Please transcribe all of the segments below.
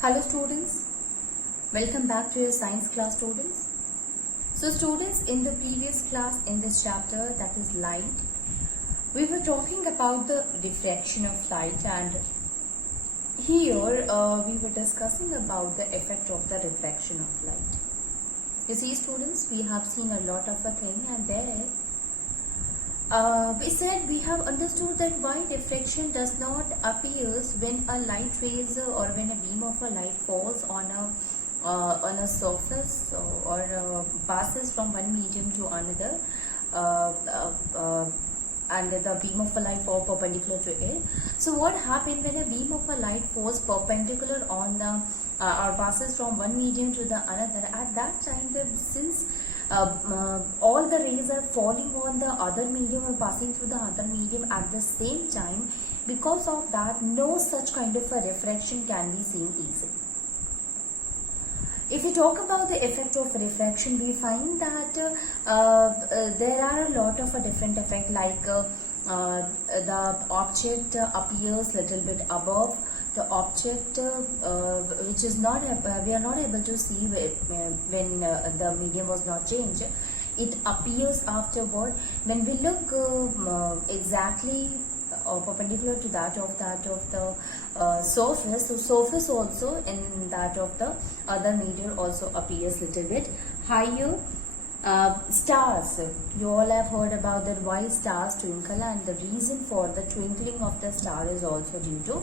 Hello students, welcome back to your science class students. So students, in the previous class in this chapter, that is light, we were talking about the diffraction of light, and here we were discussing about the effect of the refraction of light. You see students, we have seen a lot of a thing, and there we said we have understood that why diffraction does not appears when a light rays or when a beam of a light falls on a surface or passes from one medium to another, and the beam of a light falls perpendicular to it. So what happens when a beam of a light falls perpendicular on the or passes from one medium to the another? At that time, since all the rays are falling on the other medium or passing through the other medium at the same time, because of that, no such kind of a refraction can be seen easily. If we talk about the effect of refraction, we find that there are a lot of different effects, like the object appears little bit above the object, which is not we are not able to see when the medium was not changed. It appears afterward when we look exactly perpendicular to that of the surface. So surface also in that of the other medium also appears little bit higher. Stars, you all have heard about that why stars twinkle, and the reason for the twinkling of the star is also due to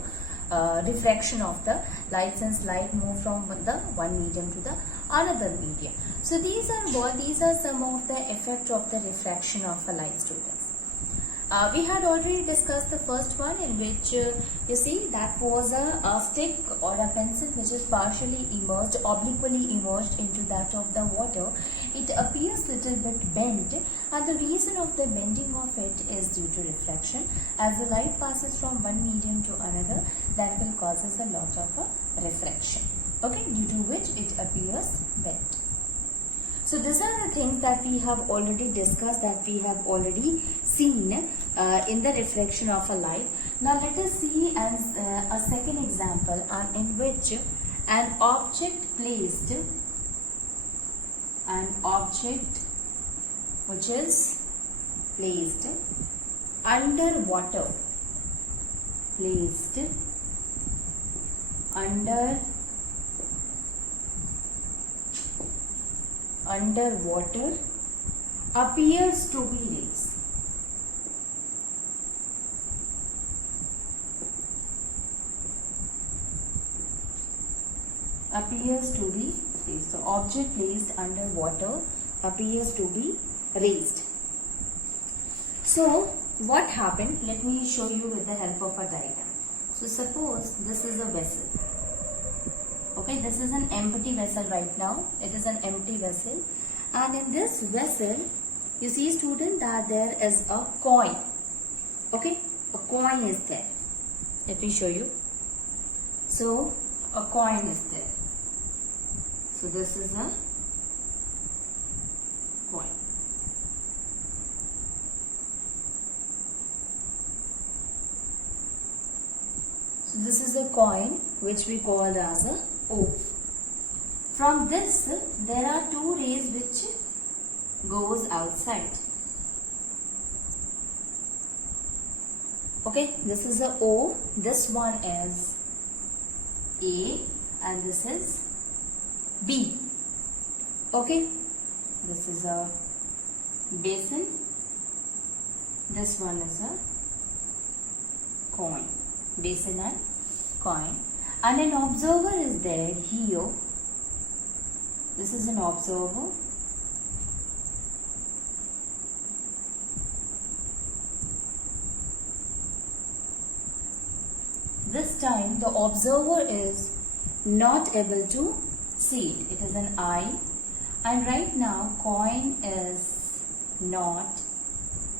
refraction of the light, since light move from the one medium to the another medium. So these are some of the effect of the refraction of a light, students. We had already discussed the first one, in which you see that was a stick or a pencil which is partially immersed, obliquely immersed into that of the water. It appears little bit bent, and the reason of the bending of it is due to refraction. As the light passes from one medium to another, that will causes a lot of refraction, okay, due to which it appears bent. So these are the things that we have already discussed, that we have already seen in the refraction of a light. Now let us see a second example, in which an object which is placed under water, underwater appears to be raised. So object placed under water appears to be raised. So what happened? Let me show you with the help of a diagram. So suppose this is a vessel. Okay, this is an empty vessel right now. It is an empty vessel, and in this vessel, you see, student, that there is a coin. Okay, a coin is there. Let me show you. So a coin is there. So this is a coin. So this is a coin which we call as a O. From this, there are two rays which goes outside. Okay, this is a O. This one is A, and this is B. Okay, this is a basin. This one is a coin. Basin and coin. And an observer is there here. This is an observer. This time the observer is not able to see it. It is an eye. And right now coin is not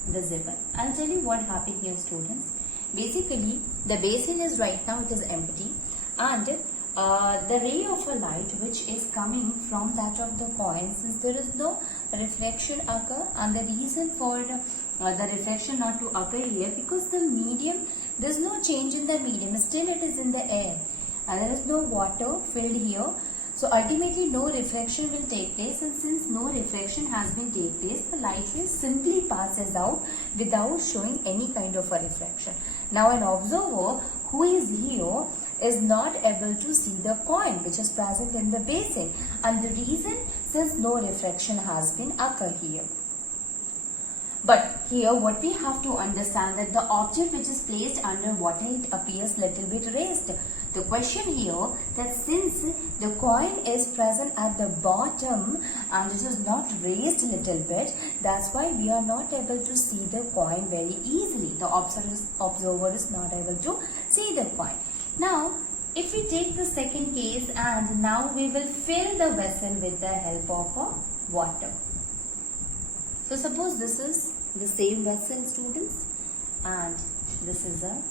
visible. I'll tell you what happened here, students. Basically, the basin is right now, it is empty, and the ray of a light which is coming from that of the coin, since there is no reflection occur, and the reason for the reflection not to occur here, because the medium, there is no change in the medium, still it is in the air, and there is no water filled here. So ultimately no refraction will take place, and since no refraction has been take place, the light ray simply passes out without showing any kind of a refraction. Now an observer who is here is not able to see the coin which is present in the basin, and the reason, since no refraction has been occur here. But here what we have to understand, that the object which is placed under water, it appears little bit raised. The question here, that since the coin is present at the bottom and it is not raised little bit, that's why we are not able to see the coin very easily. The observer is not able to see the coin. Now if we take the second case, and now we will fill the vessel with the help of water. So suppose this is the same vessel, students, and this is a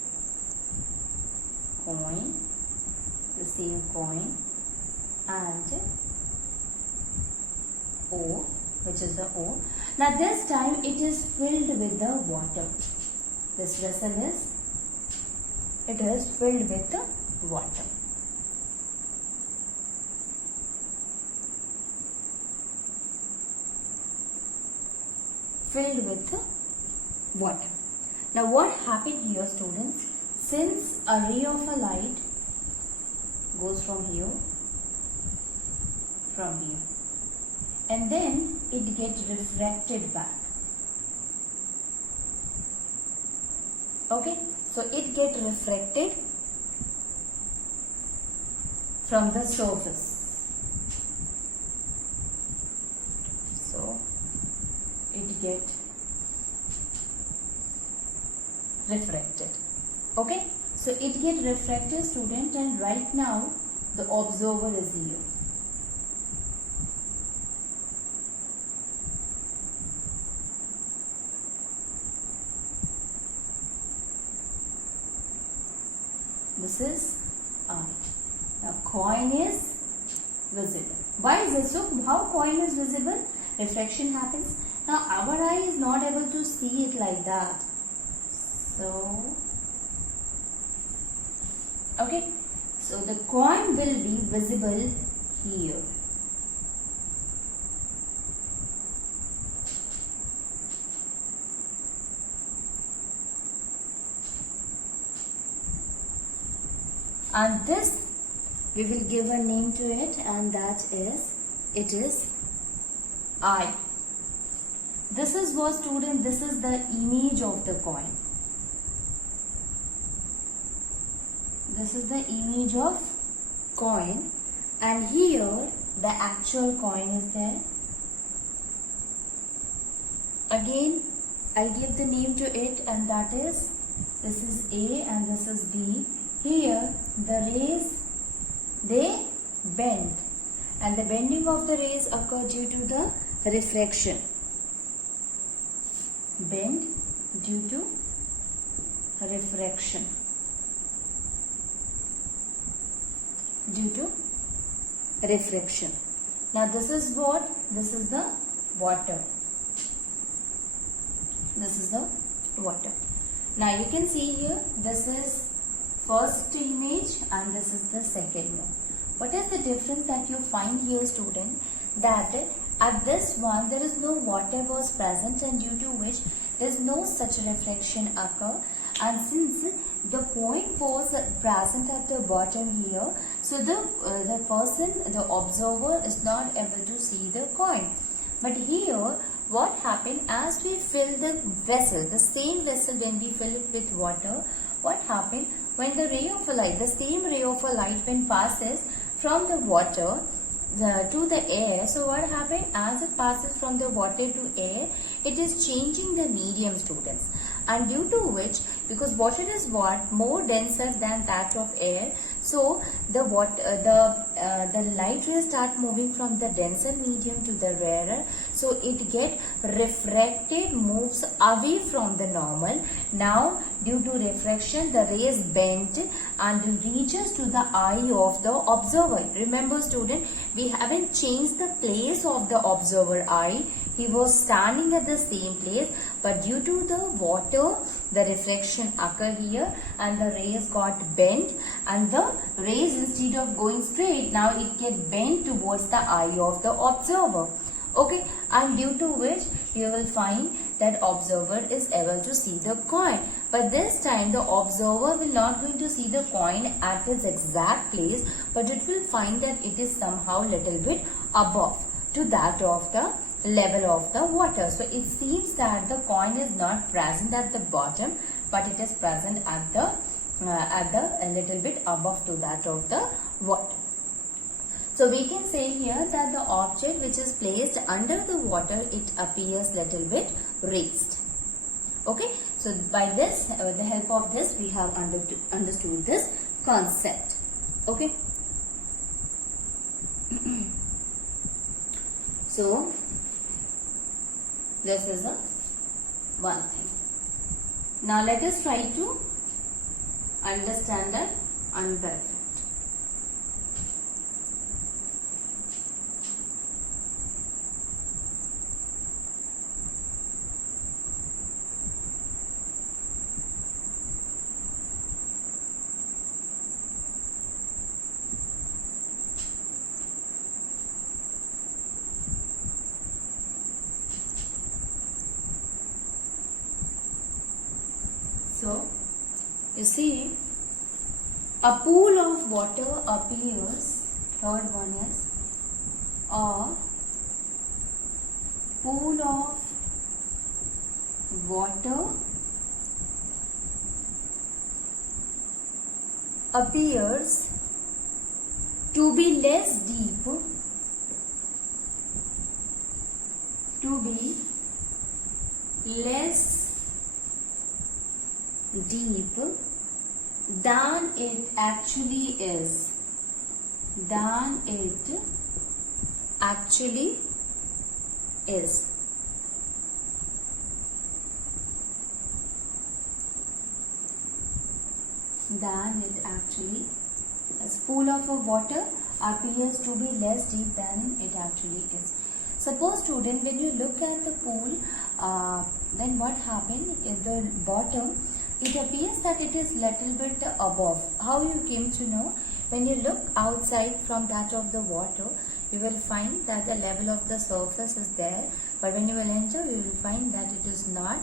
coin, the same coin, and O, which is the O. Now this time it is filled with the water. This vessel is, it is filled with the water. Filled with the water. Now what happened here, students? Since a ray of a light goes from here, and then it gets refracted back. Okay, so it gets refracted from the surface. So it get refracted. Okay, so it get refracted, student, and right now the observer is here. This is eye. Now coin is visible. Why is this so? How coin is visible? Refraction happens. Now our eye is not able to see it like that. So, okay. So the coin will be visible here. And this, we will give a name to it, and that is, it is eye. This is what, student, this is the image of the coin. This is the image of coin, and here the actual coin is there. Again, I'll give the name to it, and that is, this is A and this is B. Here the rays, they bend, and the bending of the rays occur due to the refraction. Bend due to refraction. Due to refraction. Now this is what? This is the water. This is the water. Now you can see here, this is first image and this is the second one. What is the difference that you find here, student? That at this one there is no water was present, and due to which there is no such refraction occur, and since the point was present at the bottom here, so the person, the observer, is not able to see the coin. But here what happened, as we fill the vessel, the same vessel, when we fill it with water, what happened, when the ray of a light, the same ray of a light, when passes from the water to the air, so what happened, as it passes from the water to air, it is changing the medium, students, and due to which, because water is what, more denser than that of air, so the light rays start moving from the denser medium to the rarer, so it get refracted, moves away from the normal. Now due to refraction, the rays bend and reaches to the eye of the observer. Remember, student, we haven't changed the place of the observer eye. He was standing at the same place, but due to the water, the refraction occurred here and the rays got bent, and the rays, instead of going straight, now it get bent towards the eye of the observer. Okay, and due to which you will find that observer is able to see the coin. But this time the observer will not going to see the coin at its exact place, but it will find that it is somehow little bit above to that of the level of the water. So it seems that the coin is not present at the bottom, but it is present at the a little bit above to that of the water. So we can say here that the object which is placed under the water, it appears little bit raised. Okay, so by this, with the help of this, we have understood this concept. Okay. So this is a one thing. Now let us try to understand that another effect. So, you see, a pool of water appears, third one is, a pool of water appears to be less deep, than it actually is. Than it actually is. Than it actually is. Pool of water appears to be less deep than it actually is. Suppose student, when you look at the pool, then what happened at the bottom? It appears that it is little bit above. How you came to know? When you look outside from that of the water, you will find that the level of the surface is there. But when you will enter, you will find that it is not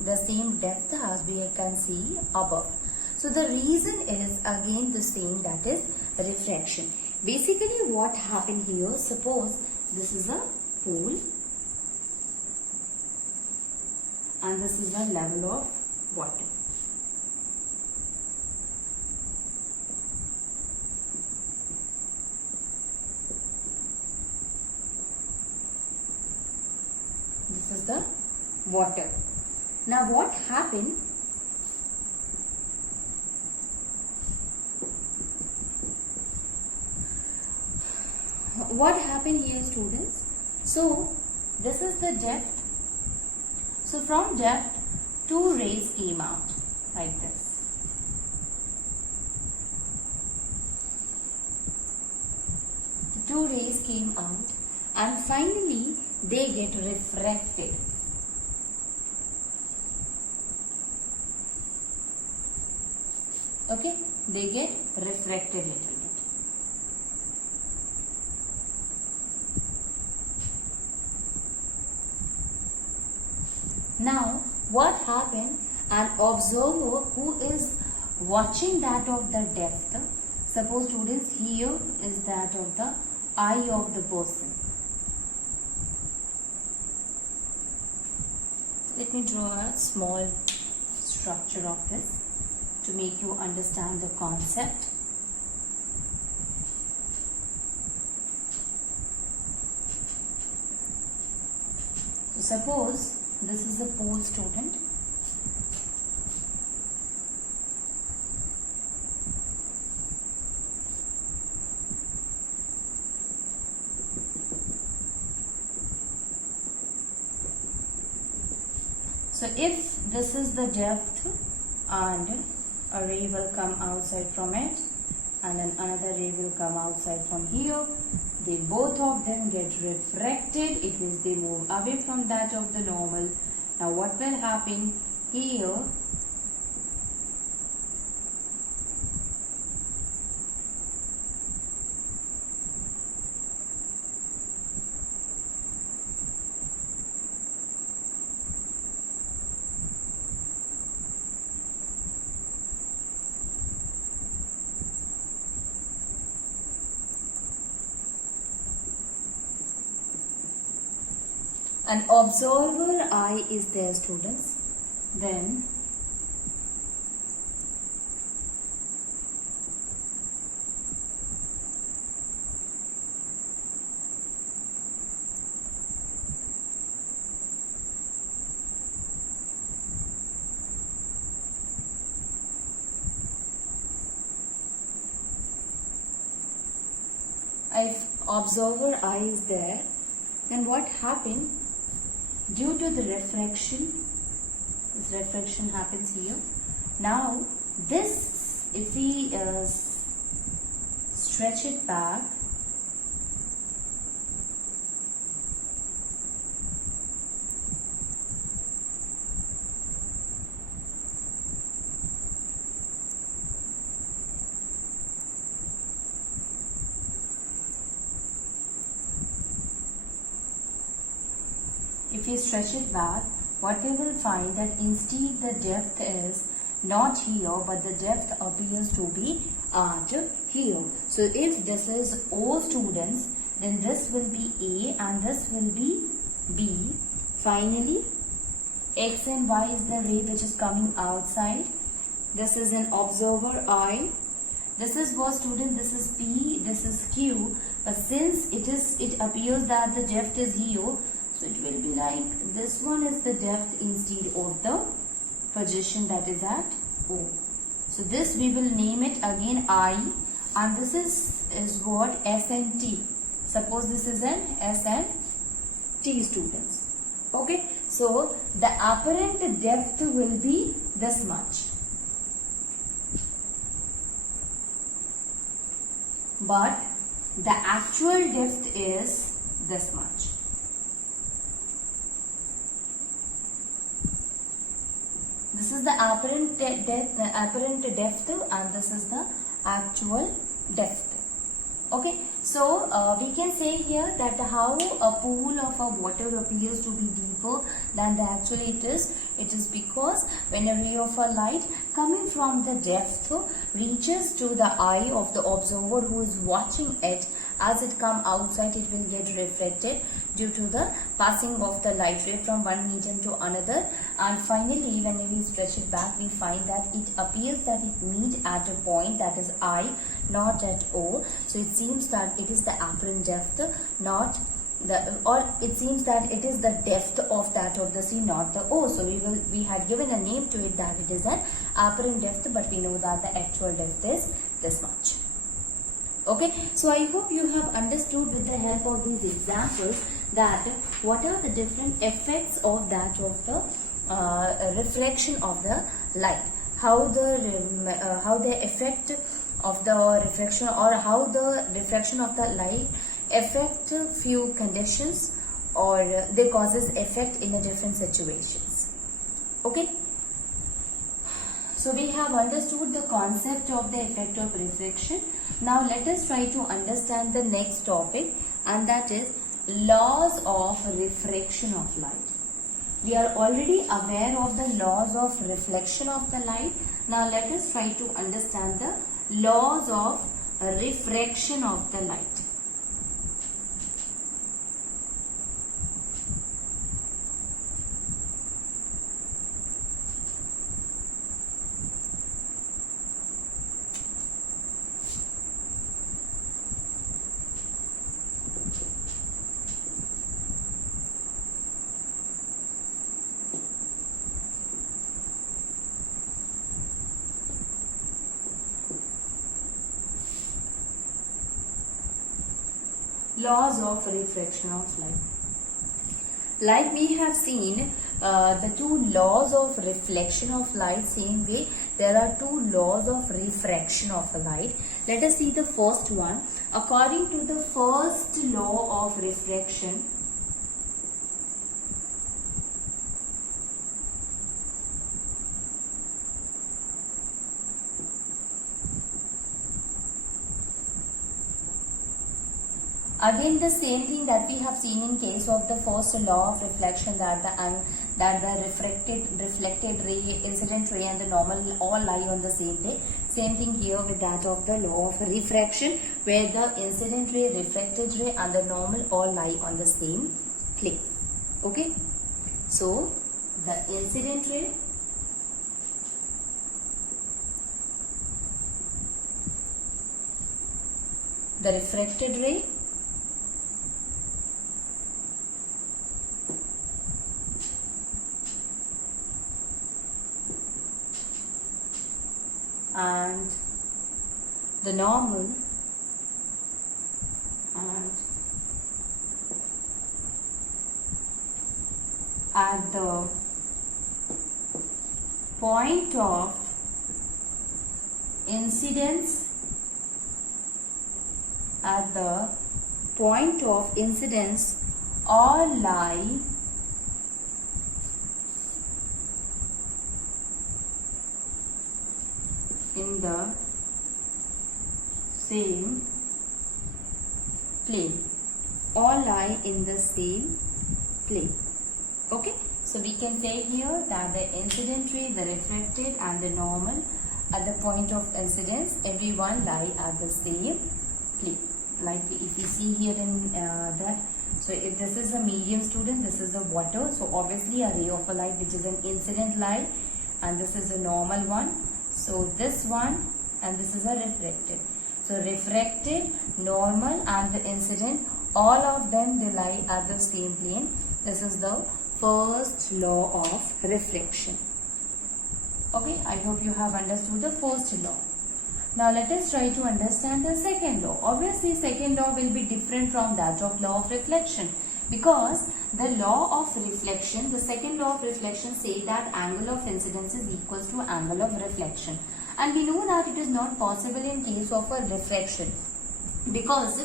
the same depth as we can see above. So the reason is again the same, that is refraction. Basically what happened here, suppose this is a pool and this is the level of water. This is the water. Now what happened? What happened here, students? So this is the depth. So from depth, two rays came out like this. The two rays came out and finally they get refracted. Okay, they get refracted little bit. Now, what happened? An observer who is watching that of the depth, suppose students, here is that of the eye of the person. Let me draw a small structure of this to make you understand the concept. So suppose this is the pool, student. So if this is the depth and a ray will come outside from it and then another ray will come outside from here, they both of them get refracted. It means they move away from that of the normal. Now what will happen? Here An observer eye is there, students. Then if observer eye is there, then what happened? Due to the refraction, this refraction happens here. Now this, if we stretch it back, if we stretch it back, what we will find that instead the depth is not here, but the depth appears to be at here. So if this is O, students, then this will be A and this will be B. Finally, X and Y is the ray which is coming outside. This is an observer eye. This is what, student, this is P, this is Q. But since it appears that the depth is here, so it will be like this one is the depth instead of the position that is at O. So this we will name it again I, and this is what, S and T. Suppose this is an S and T, students. Okay, so the apparent depth will be this much, but the actual depth is this much. This is the apparent depth, and this is the actual depth. Okay, so we can say here that how a pool of a water appears to be deeper than the actually it is. It is because when a ray of a light coming from the depth reaches to the eye of the observer who is watching it, as it come outside, it will get reflected due to the passing of the light ray from one medium to another. And finally, when we stretch it back, we find that it appears that it meet at a point that is I, not at O. So it seems that it is the apparent depth, not the, or it seems that it is the depth of that of the C, not the O. So we had given a name to it that it is an apparent depth, but we know that the actual depth is this much. Okay, so I hope you have understood with the help of these examples that what are the different effects of that of the reflection of the light, how the effect of the reflection, or how the reflection of the light affect few conditions, or they causes effect in a different situations. Okay. So we have understood the concept of the effect of refraction. Now let us try to understand the next topic, and that is laws of refraction of light. We are already aware of the laws of reflection of the light. Now let us try to understand the laws of refraction of the light. Laws of refraction of light. Like we have seen the two laws of reflection of light, same way there are two laws of refraction of a light. Let us see the first one. According to the first law of refraction, again the same thing that we have seen in case of the first law of reflection, that the reflected ray, incident ray and the normal all lie on the same plane. Same thing here with that of the law of refraction, where the incident ray, reflected ray and the normal all lie on the same plane. Okay, so the incident ray, the refracted ray, and the normal, and at the point of incidence, at the point of incidence, all lie in the same plane. All lie in the same plane. Okay, so we can say here that the incident ray, the refracted and the normal at the point of incidence, everyone lie at the same plane. Like if you see here in that, so if this is a medium, student, this is a water, so obviously a ray of a light which is an incident light, and this is a normal one. So this one and this is a refracted. So refracted, normal and the incident, all of them they lie at the same plane. This is the first law of reflection. Okay, I hope you have understood the first law. Now let us try to understand the second law. Obviously second law will be different from that of law of reflection, because the law of reflection, the second law of reflection say that angle of incidence is equals to angle of reflection, and we know that it is not possible in case of a refraction, because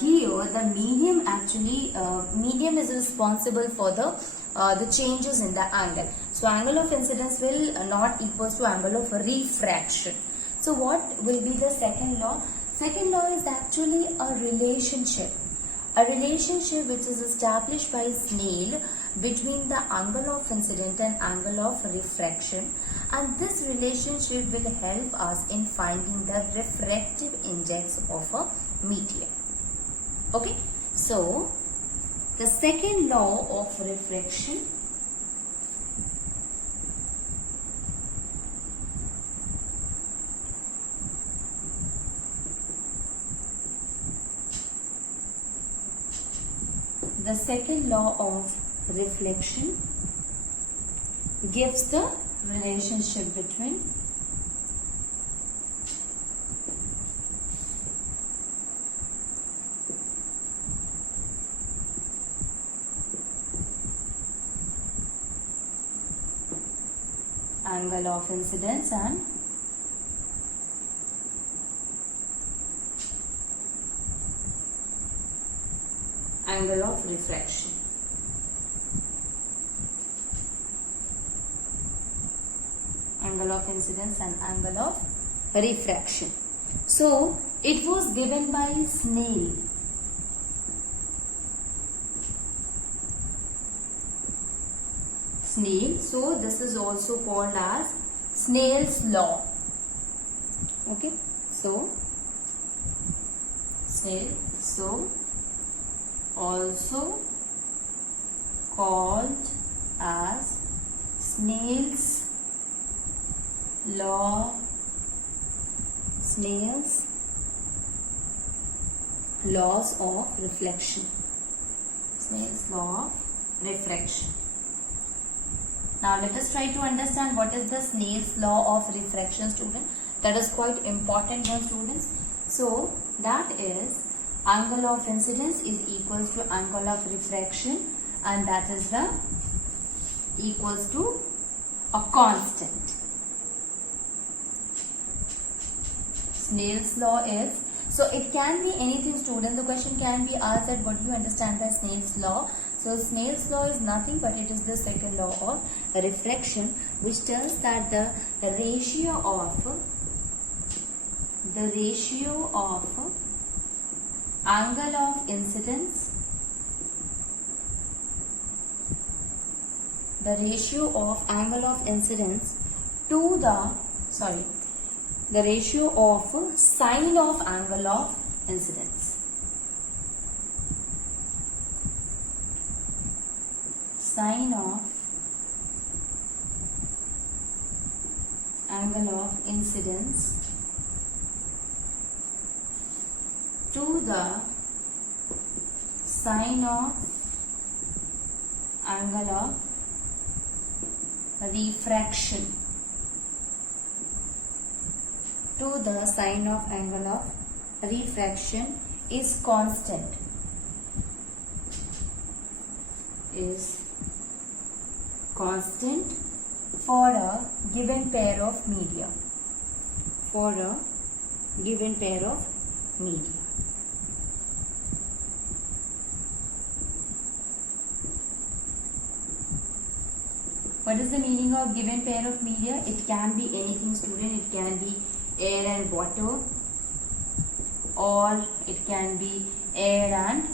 here the medium actually medium is responsible for the changes in the angle. So angle of incidence will not equals to angle of refraction. So what will be the second law? Second law is actually a relationship which is established by Snell between the angle of incidence and angle of refraction, and this relationship will help us in finding the refractive index of a meteor. Okay, so the second law of refraction, the second law of reflection gives the relationship between angle of incidence and angle of refraction. Angle of incidence and angle of refraction. So it was given by Snell. So this is also called as Snell's law. Okay, so Snell, so also called as Snell's law, Snell's laws of reflection, Snell's law of refraction. Now let us try to understand what is the Snell's law of refraction, student. That is quite important one, students. So that is angle of incidence is equals to angle of refraction, and that is the equals to a constant. Snell's law is, so it can be anything, student. The question can be asked that what do you understand by Snell's law? So Snell's law is nothing but it is the second law of refraction, which tells that the ratio of angle of incidence, the ratio of angle of incidence to the ratio of sine of angle of incidence. Sine of angle of incidence to the sine of angle of refraction to the sine of angle of refraction is constant, for a given pair of media, What is the meaning of given pair of media? It can be anything, student. It can be air and water, or it can be air and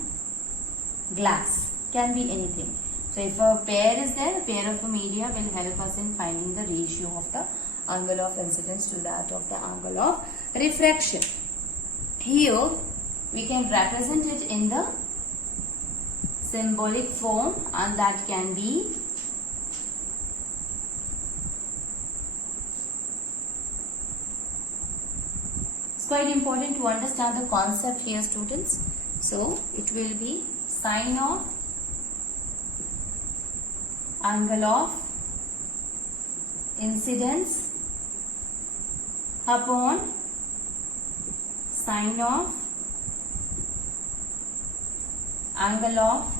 glass. Can be anything. So if a pair is there, a pair of a media will help us in finding the ratio of the angle of incidence to that of the angle of refraction. Here we can represent it in the symbolic form, and that can be quite important to understand the concept here, students. So it will be sine of angle of incidence upon sine of angle of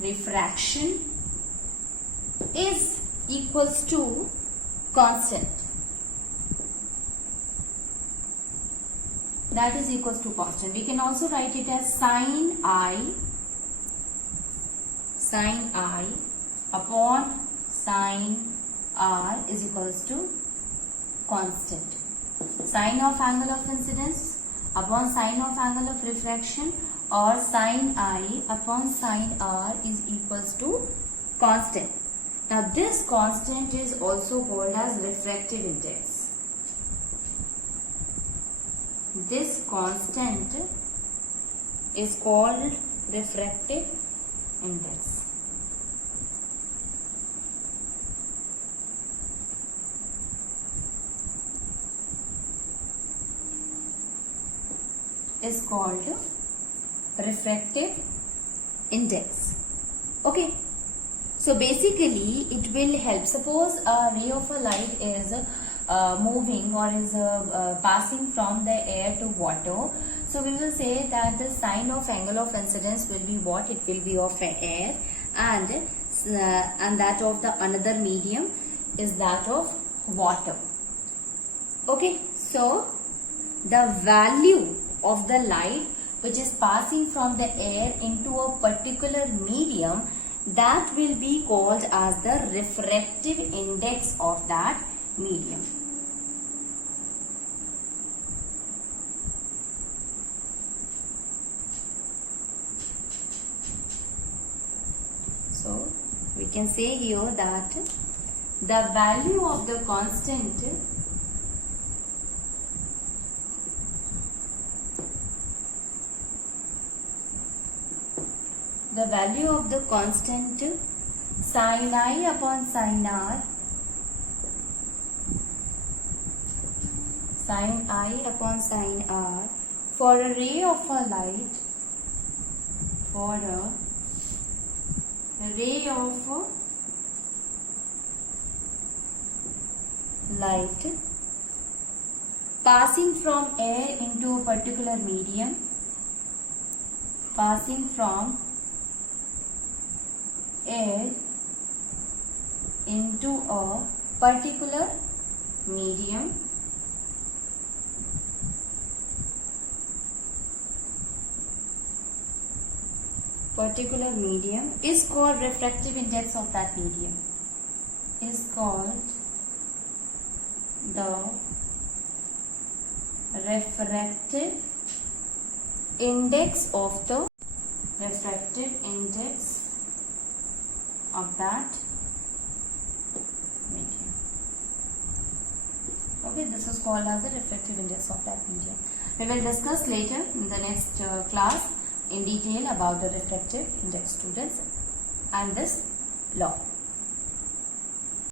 refraction is equals to constant. That is equals to constant. We can also write it as sine I upon sine R is equals to constant. Sine of angle of incidence upon sine of angle of refraction, or sine I upon sine R is equals to constant. Now this constant is also called as refractive index. This constant is called refractive index. Is called refractive index. Okay. So basically it will help. Suppose a ray of a light is moving or is passing from the air to water. So we will say that the sine of angle of incidence will be what? It will be of air, and that of the another medium is that of water. Okay. So the value of the light which is passing from the air into a particular medium, that will be called as the refractive index of that medium. So we can say here that the value of the constant sine I upon sine R, sine I upon sine R for a ray of a light, passing from air into a particular medium, passing from air into a particular medium, is called refractive index of that medium, is called the refractive index of the that medium. Okay, this is called as the refractive index of that medium. We will discuss later in the next class in detail about the refractive index, students. and this law.